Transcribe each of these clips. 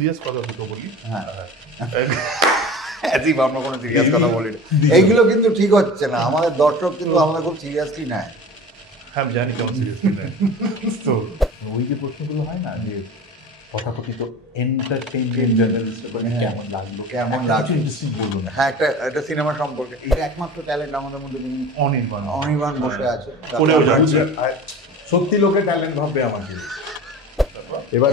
Serious কথা দুটো বলি। হ্যাঁ অ্যাজিভ আমরা কোনো সিরিয়াস কথা বলি না, এইগুলো কিন্তু ঠিক হচ্ছে না, আমাদের দর্শক কিন্তু আমাদের খুব সিরিয়াসলি নেয়। হ্যাঁ আমি জানি কেমন সিরিয়াসলি নেয়। তো ওই যে প্রশ্নগুলো হয় না যে তথাকথিত এন্টারটেইনমেন্ট জার্নালিস্ট কেমন লাগলো, কেমন লাগলো ইন্টারেস্টিং বলুন। হ্যাঁ একটা সিনেমা সম্পর্কে, এটা একমাত্র ট্যালেন্ট আমাদের মধ্যে অনির্বাণ বসে আছে, সত্যি লোকে ট্যালেন্ট ভাববে আমাকে। এবার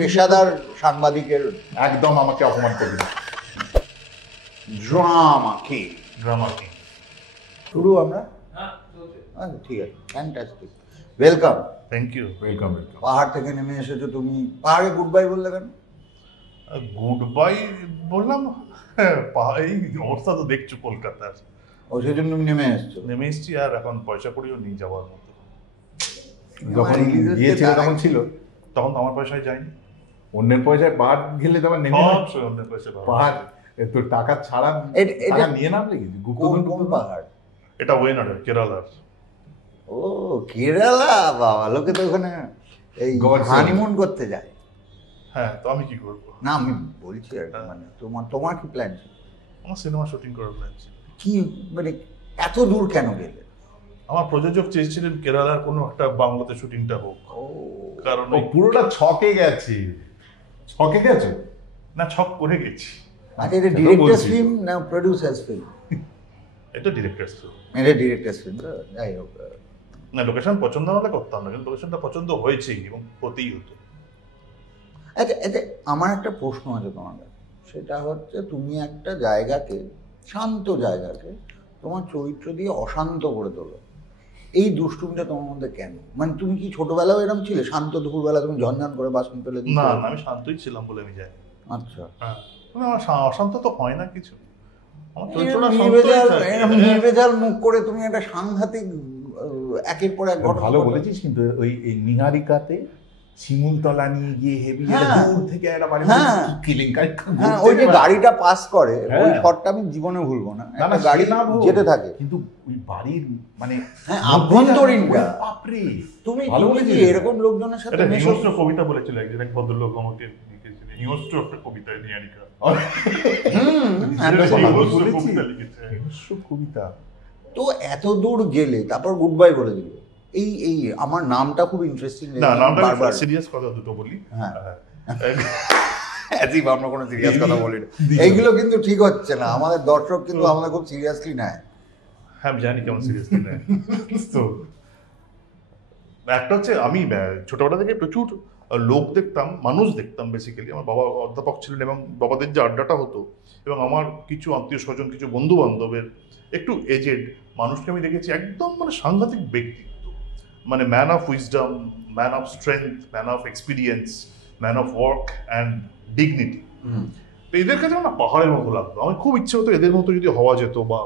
পেশাদার সাংবাদিকের একদম আমাকে অপমান করবে। ড্রামা কি শুরু আমরা? আচ্ছা ঠিক আছে, fantastic, welcome. Thank you. Welcome. পাহাড় থেকে নেমে এসেছো তুমি, পাহাড়ে গুড বাই বললে কেন? গুড বাই বললাম, এই অবস্থা তো দেখছো কলকাতার, ও সেজন্য তুমি নেমে এসছি, আর এখন পয়সা করিও নিয়ে যাওয়ার মতো। যখন গিয়েছিল তখন ছিল, তখন তো আমার পয়সায় যায়নি, অন্যের পয়সায় পাহাড় গেলে তোমার নেমে অন্যের পয়সা পাহাড় তোর টাকা ছাড়া নিয়ে নামলে কিছু কোন পাহাড়? এটা ওয়েনাড, কেরালার। ও কেরালা, বাবা লোকে তো ওখানে এই হানিমুন করতে যায়। হ্যাঁ তো আমি কি করবো? না আমি বলছি আর মানে তোমার কি প্ল্যান ছিল? আমার সিনেমা শুটিং করার প্ল্যান ছিল। কি মানে এত দূর কেন গেলে? আমার প্রযোজক চেয়েছিলেন কেরালার কোনো একটা বাংলাতে শুটিংটা হোক, কারণ পুরোটা ছকে গেছে না, ছক করে গেছি। আচ্ছা এটা ডিরেক্টরস ফিল্ম না প্রোডিউসার্স ফিল্ম? এটা ডিরেক্টরস ফিল্ম। এটা ডিরেক্টরস ফিল্ম, যাই হোক। না লোকেশন পছন্দ হলে করতাম না, কিন্তু লোকেশনটা পছন্দ হয়েছেই এবং হতেই হতো। আচ্ছা আচ্ছা আমার একটা প্রশ্ন আছে তোমার কাছে, সেটা হচ্ছে তুমি একটা জায়গাকে, শান্ত জায়গাকে তোমার চরিত্র দিয়ে অশান্ত করে তোলো, এই দুষ্টুমিটা তোমার মধ্যে কেন? মানে তুমি কি ছোটবেলাও এরকম ছিলে, শান্ত দুপুরবেলা তুমি ঝনঝন করে বাসন ফেলে দিতে? না আমি শান্তই ছিলাম বলে আমি যাই। আচ্ছা আমার অশান্ত তো হয় না কিছু, আমার চরিত্রটা নির্ভেজাল মুখ করে তুমি একটা সাংঘাতিক একের পর এক ঘটনা। ভালো বলেছিস, কিন্তু ওই নিহারিকাতে শিমুলতলা নিয়ে গিয়ে হেভি দূর থেকে একটা বাড়ি কেলেঙ্কারি, ওই যে গাড়িটা পাস করে ওই শটটা আমি জীবনে ভুলবো না, একটা গাড়ি যেতে থাকে, কিন্তু ওই বাড়ির মানে আভ্যন্তরীণটা বাপরে তুমি কি এরকম লোকজনের সাথে হিংস্র কবিতা বলেছিল একজন, এক ভদ্রলোক আমাকে লিখেছিল হিংস্র একটা কবিতা, নিহারিকা কবিতা। তো এত দূর গেলে তারপর গুড বাই বলে দিল, এই আমার নামটা খুব ইন্টারেস্টিং। না নামটা সিরিয়াস কথা দুটো বলি। হ্যাঁ অ্যাজিভ আমরা কোনো সিরিয়াস কথা বলি না, এইগুলো কিন্তু ঠিক হচ্ছে না, আমাদের দর্শক কিন্তু আমাদের খুব সিরিয়াসলি নেয়। হ্যাঁ আমি জানি কেমন সিরিয়াসলি নেয়। তো একটা হচ্ছে আমি ছোটবেলা থেকে প্রচুর লোক দেখতাম, মানুষ দেখতাম বেসিক্যালি। আমার বাবা অধ্যাপক ছিলেন এবং বাবাদের যে আড্ডাটা হতো, এবং আমার কিছু আত্মীয় স্বজন, কিছু বন্ধু বান্ধবের একটু এজেড মানুষকে আমি দেখেছি একদম মানে সাংঘাতিক ব্যক্তিত্ব, মানে man of wisdom, man of strength, man of experience, man of work and dignity. তো এদের কাছে আমার পাহাড়ের মতো লাগতো, আমার খুব ইচ্ছে হতো এদের মতো যদি হওয়া যেত, বা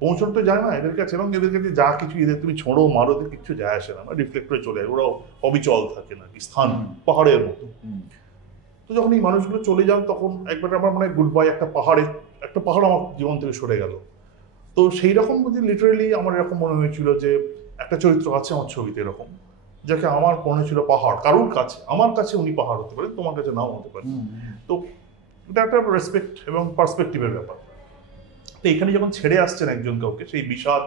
পৌঁছানো তো যায় না এদের কাছে, এবং এদের কাছে যা কিছু এদের তুমি ছোঁড়ো মারো এদের কিছু যায় আসে না, মানে রিফ্লেক্ট করে চলে যায়, ওরাও অবিচল থাকে না, স্থান পাহাড়ের মতো। তো যখন এই মানুষগুলো চলে যান তখন একবার আমার মানে গুড বাই, একটা পাহাড় আমার জীবন থেকে সরে গেল। তো সেই রকম যদি লিটারেলি আমার এরকম মনে হয়েছিল যে একটা চরিত্র আছে আমার ছবিতে এরকম, যাকে আমার মনে হয়েছিল পাহাড়, কারোর কাছে আমার কাছে উনি পাহাড় হতে পারে, তোমার কাছে নাও হতে পারে। তো এটা একটা রেসপেক্ট এবং পার্সপেক্টিভের ব্যাপার। তো এখানে যখন ছেড়ে আসছেন একজন কাউকে, সেই বিষাদ,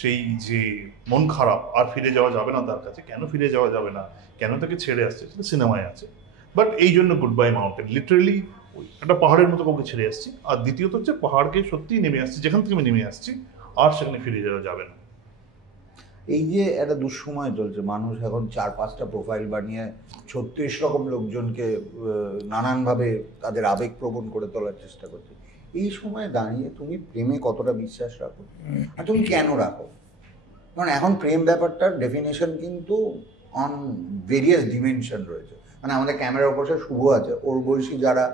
সেই যে মন খারাপ, আর ফিরে যাওয়া যাবে না তার কাছে, কেন ফিরে যাওয়া যাবে না, কেন তাকে ছেড়ে আসছে, সেটা সিনেমায় আছে। বাট এই জন্য গুড বাই মাউন্টেন লিটারেলি একটা পাহাড়ের মতো কাউকে ছেড়ে আসছি, আর দ্বিতীয়ত হচ্ছে পাহাড়কে সত্যিই নেমে আসছি, যেখান থেকে আমি নেমে আসছি আর সেখানে ফিরে যাওয়া যাবে না। এই যে একটা দুঃসময় চলছে, মানুষ এখন 4-5টা প্রোফাইল বানিয়ে 36 রকম লোকজনকে নানানভাবে তাদের আবেগ প্রবণ করে তোলার চেষ্টা করছে, এই সময় দাঁড়িয়ে তুমি প্রেমে কতটা বিশ্বাস রাখো, আর তুমি কেন রাখো? কারণ এখন প্রেম ব্যাপারটার ডেফিনেশন কিন্তু অন ভেরিয়াস ডিমেনশন রয়েছে। মানে আমাদের ক্যামেরার উপর শুভ আছে, ওর বয়সী যারা,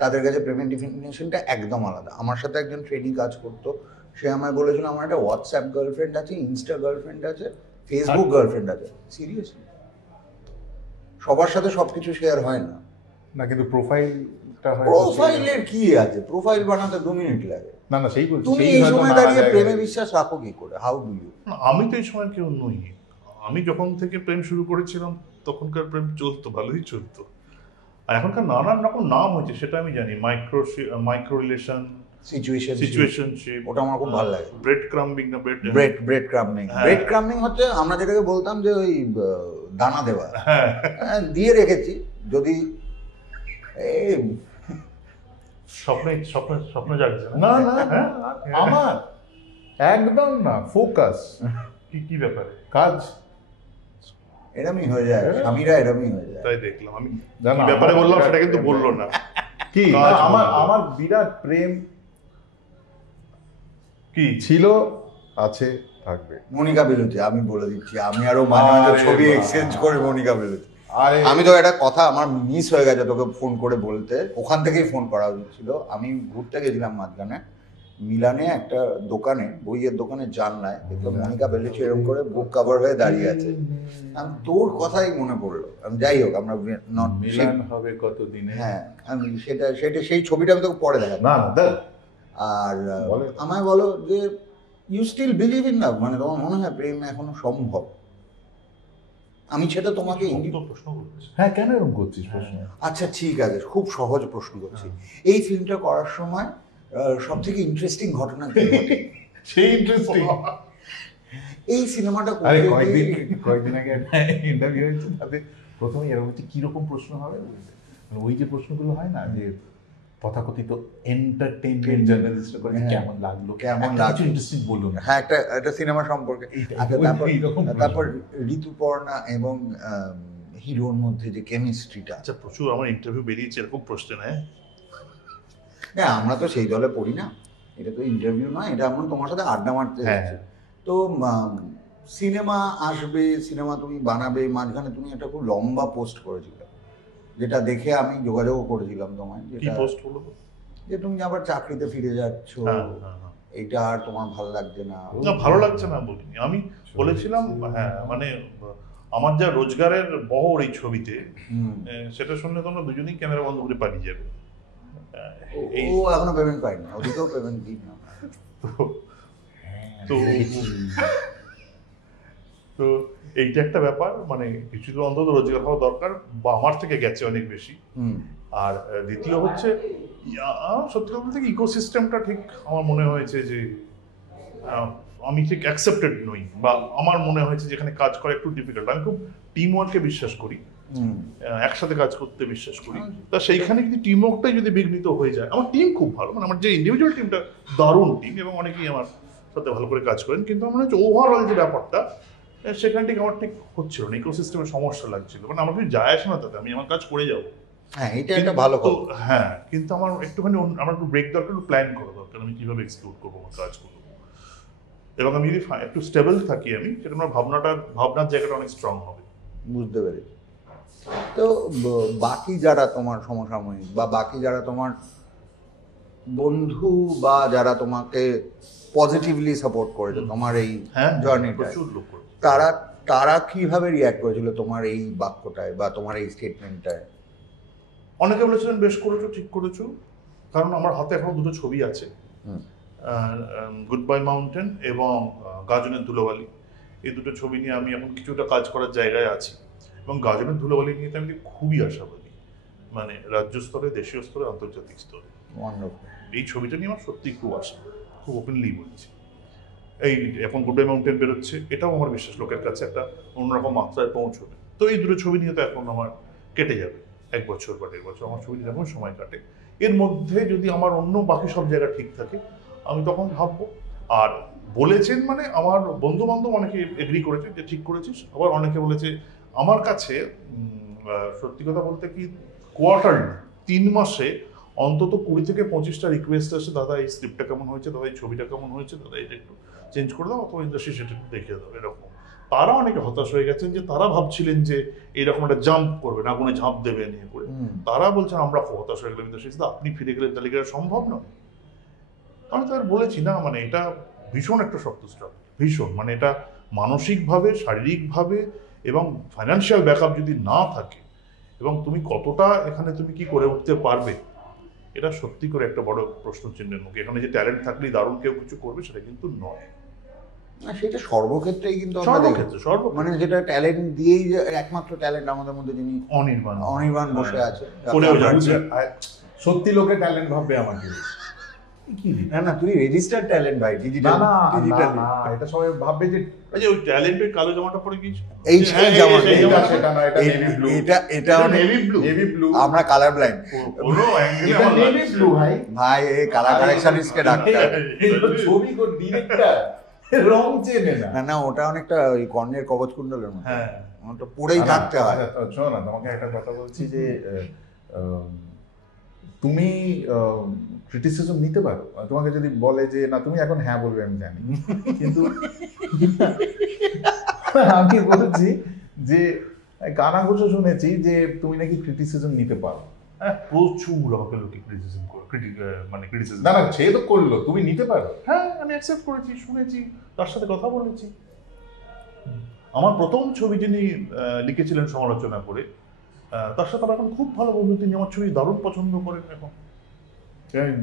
তাদের কাছে প্রেমের ডেফিনেশনটা একদম আলাদা। আমার সাথে একজন ট্রেনিং কাজ করতো, সে আমায় বলেছিল আমার একটা হোয়াটসঅ্যাপ গার্লফ্রেন্ড আছে, ইনস্টা গার্লফ্রেন্ড আছে, ফেসবুক গার্লফ্রেন্ড আছে। সিরিয়াসলি সবার সাথে সবকিছু শেয়ার হয় না। না কিন্তু প্রোফাইলের কি আছে, প্রোফাইল বানাতে 2 মিনিট লাগে। না সেই বলছি, তুমি এই সময় দাঁড়িয়ে প্রেমে বিশ্বাস রাখো কি করে? How do you? আমি তো এই সময় কেউ নই, আমি যখন থেকে প্রেম শুরু করেছিলাম তখনকার প্রেম চলতো, ভালোই চলতো। আর এখনকার নানান রকম নাম হয়েছে, সেটা আমি জানি। মাইক্রো রিলেশন, সিচুয়েশনশিপ, ওটা আমার খুব ভালো লাগে। ব্রেড ক্রাম্বিং না ব্রেড ক্রাম্বিং। হ্যাঁ। ব্রেড ক্রাম্বিং হচ্ছে আমরা যেটাকে বলতাম যে ওই দানা দেওয়া। হ্যাঁ, দিয়ে রেখেছি যদি এই স্বপ্ন জাগছে না না না, হ্যাঁ? আমার একদম না, ফোকাস। কি ব্যাপারে? কাজ এরমই হয়ে যায়, স্বামীরা এরমই হয়ে যায়। তাই দেখলাম আমি। জানো, কি ব্যাপারে আমার বললাম বিরাট সেটা কিন্তু প্রেম। বললো না। কি কাজ না, আমার বললো। আমার বিরাট প্রেম কি ছিল, আছে, থাকবে। মনিকা বেলুচি, আমি বলে দিচ্ছি, আমি আরো মাঝে মাঝে আরে ছবি বাবা। এক্সচেঞ্জ করে মনিকা বেলুচি। আরে আমি তো একটা কথা আমার মিস হয়ে গেছে তোকে ফোন করে বলতে, ওখান থেকেই ফোন করা উচিত ছিল। আমি ঘুরতে গেছিলাম মাঝখানে মিলানে, একটা দোকানে, বইয়ের দোকানে জানলায় দেখলাম মনিকা বেলুচি এরকম করে বুক কভার হয়ে দাঁড়িয়ে আছে। আমি তোর কথাই মনে পড়লো। আমি যাই হোক, আমরা নট মিলন হবে কতদিনে। হ্যাঁ, আমি সেটা সেই ছবিটা আমি তোকে পরে দেখাবো। না না দেখ, আর বলে। আমায় বলো যে you still believe in love, মানে তোমার মনে হয় প্রেম এখনো সম্ভব? আমি সেটা তোমাকে তো প্রশ্ন করছিস। হ্যাঁ কেন এরকম করছিস প্রশ্ন? আচ্ছা ঠিক আছে, খুব সহজ প্রশ্ন করছি। এই ফিল্মটা করার সময় সব থেকে ইন্টারেস্টিং ঘটনা কি ঘটে? সেই ইন্টারেস্টিং। এই সিনেমাটা আরে করতে কয়েকদিন আগে একটা ইন্টারভিউ হয়েছে, তাতে প্রথমে এরকম হচ্ছে কিরকম প্রশ্ন হবে, মানে ওই যে প্রশ্নগুলো হয় না যে তথাকথিত এন্টারটেইনমেন্ট জার্নালিস্ট করে হ্যাঁ। কেমন লাগলো, কেমন একটা কিছু লাগলো? ইন্টারেস্টিং বলুন। হ্যাঁ, একটা সিনেমা সম্পর্কে। এইটাই, আচ্ছা, এইরকম প্রশ্ন। তারপর ঋতুপর্ণা এবং হিরোর মধ্যে যে কেমিস্ট্রিটা। আচ্ছা, প্রচুর আমার ইন্টারভিউ বেরিয়েছে এরকম প্রশ্ন, হ্যাঁ। হ্যাঁ, আমরা তো সেই দলে পড়ি না, এটা তো ইন্টারভিউ নয়, এটা আমরা তোমার সাথে আড্ডা মারতে হ্যাঁ। যাচ্ছি। তো সিনেমা আসবে, সিনেমা তুমি বানাবে, মাঝখানে তুমি একটা খুব লম্বা পোস্ট করেছিলে, যেটা দেখে আমি যোগাযোগ করেছিলাম তোমায়, কি যেটা পোস্ট হলো? যে তুমি আবার চাকরিতে ফিরে যাচ্ছ, হ্যাঁ, হ্যাঁ, হ্যাঁ। এইটা আর তোমার ভালো লাগছে না। না, ভালো লাগছে না বলিনি আমি, বলেছিলাম হ্যাঁ, মানে আমার যা রোজগারের বহর এই ছবিতে, হুম। সেটা শুনলে তোমরা দুজনেই ক্যামেরা বন্ধ করে পালিয়ে যাবে। এই ও এখনো পেমেন্ট পাইনি, ওদিকেও পেমেন্ট দিই না। তো তো এইটা একটা ব্যাপার, মানে কিছু তো অন্তত রোজগার হওয়া দরকার, বা আমার থেকে গেছে অনেক বেশি। হুম। আর দ্বিতীয় হচ্ছে সত্যি কথা বলতে ইকোসিস্টেমটা ঠিক আমার মনে হয়েছে যে আমি ঠিক অ্যাকসেপ্টেড নই, বা আমার মনে হয়েছে যেখানে কাজ করা একটু ডিফিকাল্ট। আমি খুব টিম ওয়ার্কে বিশ্বাস করি, একসাথে কাজ করতে বিশ্বাস করি। তা সেইখানে যদি টিম ওয়ার্কটাই যদি বিঘ্নিত হয়ে যায়, আমার টিম খুব ভালো, মানে আমার যে ইন্ডিভিজুয়াল টিমটা দারুণ টিম, এবং অনেকেই আমার সাথে ভালো করে কাজ করেন, কিন্তু আমার মনে হচ্ছে ওভারঅল যে ব্যাপারটা সেখান থেকে আমার ঠিক হচ্ছিল না, ইকোসিস্টেমের সমস্যা লাগছিল। মানে আমার কিছু যায় আসে না তাতে, আমি আমার কাজ করে যাবো। হ্যাঁ, এটা একটা ভালো তো কথা। হ্যাঁ, কিন্তু আমার একটুখানি আমার একটু ব্রেক দরকার, একটু প্ল্যান করা দরকার, আমি কিভাবে এক্সিকিউট করবো আমার কাজগুলো। এবং আমি যদি একটু স্টেবল থাকি, আমি সেটা আমার ভাবনার জায়গাটা অনেক স্ট্রং হবে। বুঝতে পেরেছি। তো বাকি যারা তোমার সমসাময়িক, বা বাকি যারা তোমার বন্ধু, বা যারা তোমাকে পজিটিভলি সাপোর্ট করেছে তোমার এই হ্যাঁ, জার্নিটা, প্রচুর লোক করে। তারা কিভাবে রিয়্যাক্ট করেছিল তোমার এই বাক্যটায় বা তোমার এই স্টেটমেন্টটায়? অনেকে বলেছিলেন বেশ করেছো, ঠিক করেছো, কারণ আমার হাতে এখন দুটো ছবি আছে, গুড বাই মাউন্টেন এবং গাজনের ধুলোবালি। এই দুটো ছবি নিয়ে আমি এখন কিছুটা কাজ করার জায়গায় আছি, এবং গাজনের ধুলোবালি নিয়ে তো আমি খুবই আশাবাদী, মানে রাজ্য স্তরে, দেশীয় স্তরে, আন্তর্জাতিক স্তরে। এই ছবিটা নিয়ে আমার সত্যিই খুব আশা, খুব ওপেনলি বলছি। এই এখন গুড বাই মাউন্টেন বেরোচ্ছে, এটাও আমার বিশ্বাস লোকের কাছে একটা অন্যরকম মাত্রায় পৌঁছবে। তো এই দুটো ছবি নিয়ে তো এখন আমার কেটে যাবে 1 বছর বা 1.5 বছর, আমার ছবি যেরকম সময় কাটে। এর মধ্যে যদি আমার অন্য বাকি সব জায়গা ঠিক থাকে, আমি তখন ভাববো। আর বলেছেন মানে আমার বন্ধু বান্ধব অনেকে এগ্রি করেছে যে ঠিক করেছিস, আবার অনেকে বলেছে আমার কাছে সত্যি কথা বলতে কি কোয়ার্টারলি 3 মাসে অন্তত 20 থেকে 25টা রিকোয়েস্ট আসে, দাদা এই স্ক্রিপ্টটা কেমন হয়েছে, দাদা এই ছবিটা কেমন হয়েছে, দাদা এটা একটু চেঞ্জ করে দাও, অথবা ইন্ডাস্ট্রি সেটা একটু দেখিয়ে দাও, এরকম। তারা অনেকে হতাশ হয়ে গেছেন, যে তারা ভাবছিলেন যে এইরকম একটা জাম্প করবেন, আগুনে ঝাঁপ দেবে নিয়ে করে, তারা বলছেন আমরা খুব হতাশ হয়ে গেলাম ইন্ডাস্ট্রি, আপনি ফিরে গেলেন, তাহলে এটা সম্ভব নয়। আমি তো আর বলেছি না, মানে এটা ভীষণ একটা শক্ত স্ট্রাগল, ভীষণ, মানে এটা মানসিকভাবে, শারীরিকভাবে এবং ফাইন্যান্সিয়াল ব্যাকআপ যদি না থাকে, এবং তুমি কতটা এখানে তুমি কি করে উঠতে পারবে, এটা সত্যি করে একটা বড় প্রশ্ন চিহ্নের মুখে। এখানে যে ট্যালেন্ট থাকলেই দারুণ কেউ কিছু করবে সেটা কিন্তু নয়। না, সেটা সর্বক্ষেত্রেই কিন্তু আমরা দেখি। সর্বক্ষেত্রে মানে যেটা ট্যালেন্ট দিয়েই যে একমাত্র ট্যালেন্ট আমাদের মধ্যে যিনি অনির্বাণ বসে আছে। করেও যাচ্ছে। সত্যি লোকে ট্যালেন্ট ভাববে আমাকে। কি রে? না তুই রেজিস্টার্ড ট্যালেন্ট ভাই, না ডিজিটাল না ডিজিটাল। না, এটা সবাই ভাববে যে এই যে ওই ট্যালেন্টের কালো জামাটা পরে গিয়েছে, এই সেই জামাটা, সেই এটা জামাটা। সেটা না, এটা নেভি ব্লু। এটা অনেক নেভি ব্লু। Navy blue. আমরা কালার ব্লাইন্ড কোনো অ্যাঙ্গেলে এটা আমার নেভি লাগছে। ব্লু ভাই। ভাই, এই কালার কারেকশনিস্টকে ডাক্তার। এটা ছবি কো ডিরেক্টর রং চেনে না। না ওটা অনেকটা ওই কর্ণের কবচ কুণ্ডলের মতো, হ্যাঁ, ওটা পরেই থাকতে হয়। শোনো না, তোমাকে একটা কথা বলছি যে তুমি ক্রিটিসিজম নিতে পারো। তোমাকে যদি বলে যে না তুমি এখন হ্যাঁ বলবে আমি জানি, কিন্তু আমি বলছি যে কানাঘুষো শুনেছি যে তুমি নাকি ক্রিটিসিজম নিতে পারো। হ্যাঁ, প্রচুর আমাকে লোকে ক্রিটিসিজম করে, মানে ক্রিটিসিজম। না না, সে তো করলো, তুমি নিতে পারো। হ্যাঁ, আমি অ্যাকসেপ্ট করেছি, শুনেছি, তার সাথে কথা বলেছি। আমার প্রথম ছবি যিনি লিখেছিলেন সমালোচনা করে, তার সাথে আমার এখন খুব ভালো বন্ধু। তিনি আমার ছবি দারুণ পছন্দ করেন এখন।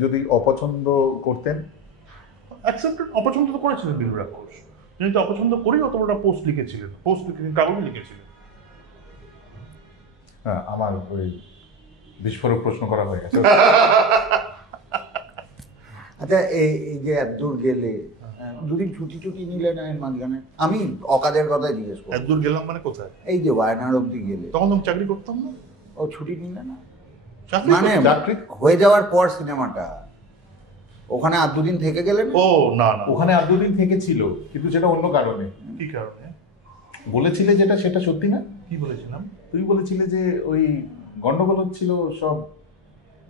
যদি অপছন্দ করতেন? অ্যাকসেপ্টেড, অপছন্দ তো করেছিলেন বীর রাক্ষস। তিনি তো অপছন্দ করেই অত বড় পোস্ট লিখেছিলেন, কাগজে লিখেছিলেন। হ্যাঁ, আমার ওই বিস্ফোরক প্রশ্ন করা হয়ে গেছে। আচ্ছা, এই যে এতদূর গেলে দুদিন ছুটি নিলে না এর মাঝখানে? আমি অকাজের কথাই জিজ্ঞেস করবো। একদূর গেলাম মানে কোথায়? এই যে ওয়ায়নার অব্দি গেলে, তখন তো আমি চাকরি করতাম না। ও ছুটি নিলে না? চাকরি মানে চাকরি হয়ে যাওয়ার পর সিনেমাটা ওখানে আর দুদিন থেকে গেলেন? ও না না, ওখানে আর দুদিন থেকেছিল, কিন্তু সেটা অন্য কারণে। কি কারণে? বলেছিলে যেটা, সেটা সত্যি না? কি বলেছিলাম? তুই বলেছিলে যে ওই গন্ডগোল হচ্ছিল, সব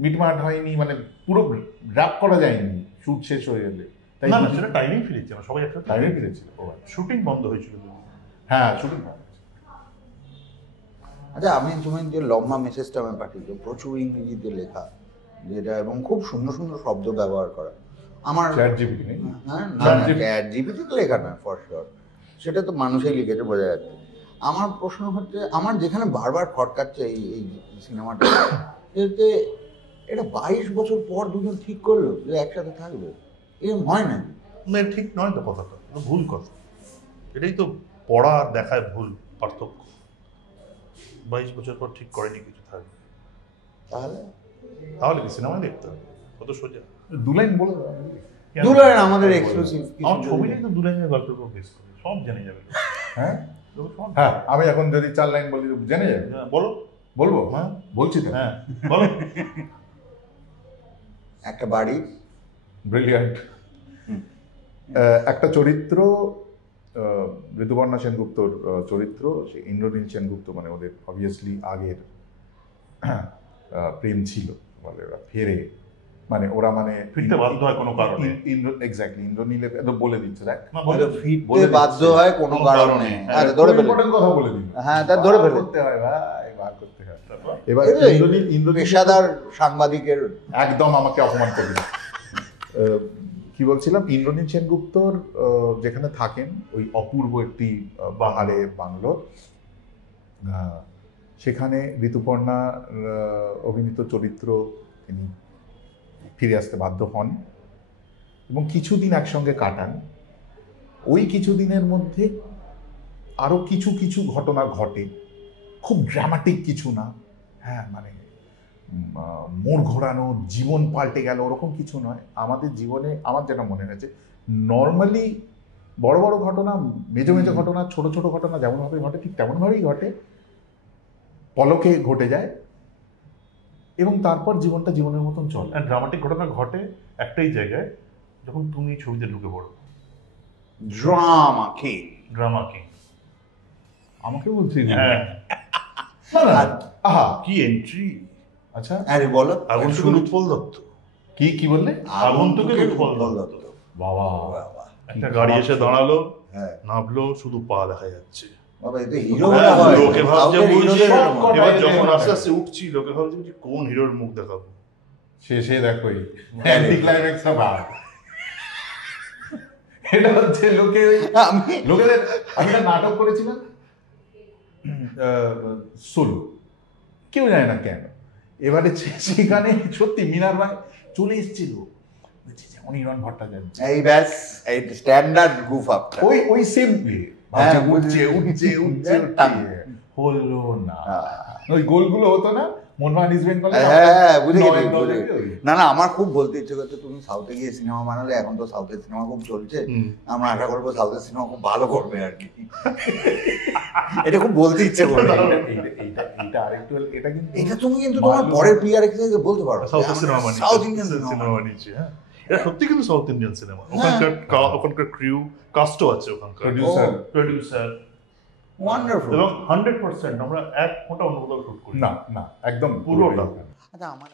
মিটমাট হয়নি, মানে পুরো র্যাপ করা যায়নি শুট শেষ হয়ে গেলে। তাই না না, সেটা টাইমিং ফিরেছে, আমরা সবাই একসাথে টাইমে ফিরেছিল। শুটিং বন্ধ হয়েছিল দুদিন। হ্যাঁ, শুটিং। আচ্ছা, তুমি যে লম্বা মেসেজটা আমি পাঠিয়েছি, প্রচুর ইংরেজিতে লেখা যেটা, এবং খুব সুন্দর সুন্দর শব্দ ব্যবহার করা। আমার চ্যাট জিপিটি নেই? হ্যাঁ, ChatGPT চ্যাট জিপিটি তো লেখা না, ফর শিওর, সেটা তো মানুষই লিখেছে, বোঝা যাচ্ছে। আমার প্রশ্ন হচ্ছে, আমার যেখানে বারবার খটকাচ্ছে এই সিনেমাটা, যে এটা 22 বছর পর দুজন ঠিক করলো যে একসাথে থাকবে, এরকম হয় না? না, ঠিক নয় তো কথাটা, এটা ভুল কথা। এটাই তো পড়া আর দেখায় ভুল পার্থক্য। 22 বছর পর ঠিক করেনি কিছু থাকবে, তাহলে কি সিনেমা দেখতে হবে? কত সোজা। দু লাইন বলে দাও। কেন? দুলাইন আমাদের এক্সক্লুসিভ। আমার ছবিটাই তো 2 লাইনের গল্পের উপর বেস করে, সব জেনে যাবে। হ্যাঁ সব হ্যাঁ, আমি এখন যদি 4 লাইন বলি জেনে যাবে। বলো। বলবো? হ্যাঁ বলছি তো। হ্যাঁ, বলো। একটা বাড়ি, ব্রিলিয়ান্ট। একটা চরিত্র, ঋতুপর্ণা সেনগুপ্তর চরিত্র, সে ইন্দ্রনীল সেনগুপ্ত, মানে ওদের অবভিয়াসলি আগের প্রেম ছিল, বলে ওরা ফেরে, মানে ওরা মানে ফিরতে বাধ্য হয় কোনো কারণে। এক্স্যাক্টলি, ইন্দ্রনীলের বলে দিচ্ছে, দেখ না, বলো। ফিরতে বাধ্য হয় কোনো কারণে। আচ্ছা, ধরে ফেলে। ইম্পর্টেন্ট কথা বলে দিন। হ্যাঁ, তা ধরে ফেলে। করতে হয় ভাই, বার করতে হয়। তারপর? এবার ইন্দ্রনীল পেশাদার সাংবাদিকের একদম আমাকে অপমান করবে। কি বলছিলাম, ইন্দ্রনীল সেনগুপ্তর যেখানে থাকেন ওই অপূর্ব একটি পাহাড়ে বাংলো, সেখানে ঋতুপর্ণা অভিনীত চরিত্র তিনি ফিরে আসতে বাধ্য হন এবং কিছুদিন একসঙ্গে কাটান। ওই কিছুদিনের মধ্যে আরো কিছু কিছু ঘটনা ঘটে, খুব ড্রামাটিক কিছু না, হ্যাঁ, মানে মোড় ঘোরানো, জীবন পাল্টে গেল ওরকম কিছু নয়। আমাদের জীবনে আমার যেটা মনে হয়েছে, নর্মালি বড় বড় ঘটনা, মেজো মেজো ঘটনা, ছোট ছোট ঘটনা যেমনভাবে ঘটে ঠিক তেমনভাবেই ঘটে, পলকে ঘটে যায় এবং তারপর জীবনটা জীবনের মতন চলে। ড্রামাটিক ঘটনা ঘটে একটাই জায়গায়, যখন তুমি ছবিতে ঢুকে পড়ো। ড্রামা কি? ড্রামা কি? আমাকে বলছি? হ্যাঁ, আহা, কি এন্ট্রি! আচ্ছা, আরে বলো। আগন্তুকের উৎপল দত্ত। কি বললে? আগন্তুকের উৎপল দত্ত। বাবা, বাবা, একটা গাড়ি এসে দাঁড়ালো, হ্যাঁ নামলো, শুধু পা দেখা যাচ্ছে। বাবা, এতে হিরো হ্যাঁ, হয়। লোকে ভাবছে সাউথের বলছে, হিরোদের এরকম হয়। এবার যখন আস্তে আস্তে উঠছি, লোকে ভাবছে যে কোন হিরোর মুখ দেখাবো। শেষে দেখো অ্যান্টি ক্লাইম্যাক্স আবার। এটা হচ্ছে লোকেদের। আমি একটা নাটক করেছিলাম সোলো, কেউ জানে না কেন। এবারে সেখানে সত্যি মিনার ভাই চলে এসেছিল, অনির্বাণ ভট্টাচার্য এই ব্যাস এই স্ট্যান্ডার্ড গুফ আপ ওই সেম ওয়ে হ্যাঁ, উঠছে উঠছে উঠছে টান। হলো না ওই গোলগুলো হতো না মোহনবাগান ইস্ট বেঙ্গল হ্যাঁ বুঝে গেছি বুঝে গেছি। না না আমার খুব বলতে ইচ্ছে করছে তুমি সাউথে গিয়ে সিনেমা বানালে, এখন তো সাউথের সিনেমা খুব চলছে, আমরা আশা করবো সাউথের সিনেমা খুব ভালো করবে আর কি। এটা খুব বলতে ইচ্ছে করবে। এইটা আরেকটু এটা কিন্তু এটা তুমি কিন্তু তোমার পরের পিআর থেকে বলতে পারো সাউথ সিনেমা বানিয়েছে, সাউথ ইন্ডিয়ান সিনেমা সিনেমা বানিয়েছে। হ্যাঁ, এটা সত্যি কিন্তু সাউথ ইন্ডিয়ান সিনেমা। ওখানকার ক্রিউ কাস্টও আছে ওখানকার, প্রডিউসার ওয়ান্ডারফুল। এবং 100% আমরা এক ফোঁটা অন্য কোথাও শুট করি না না একদম পুরোটা। আচ্ছা আমার